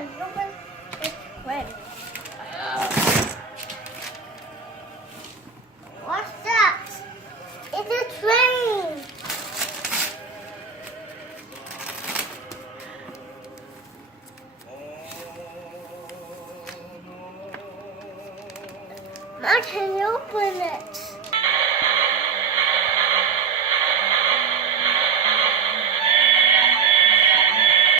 on, open it quick. What's that? It's a train. Mom, can you open it?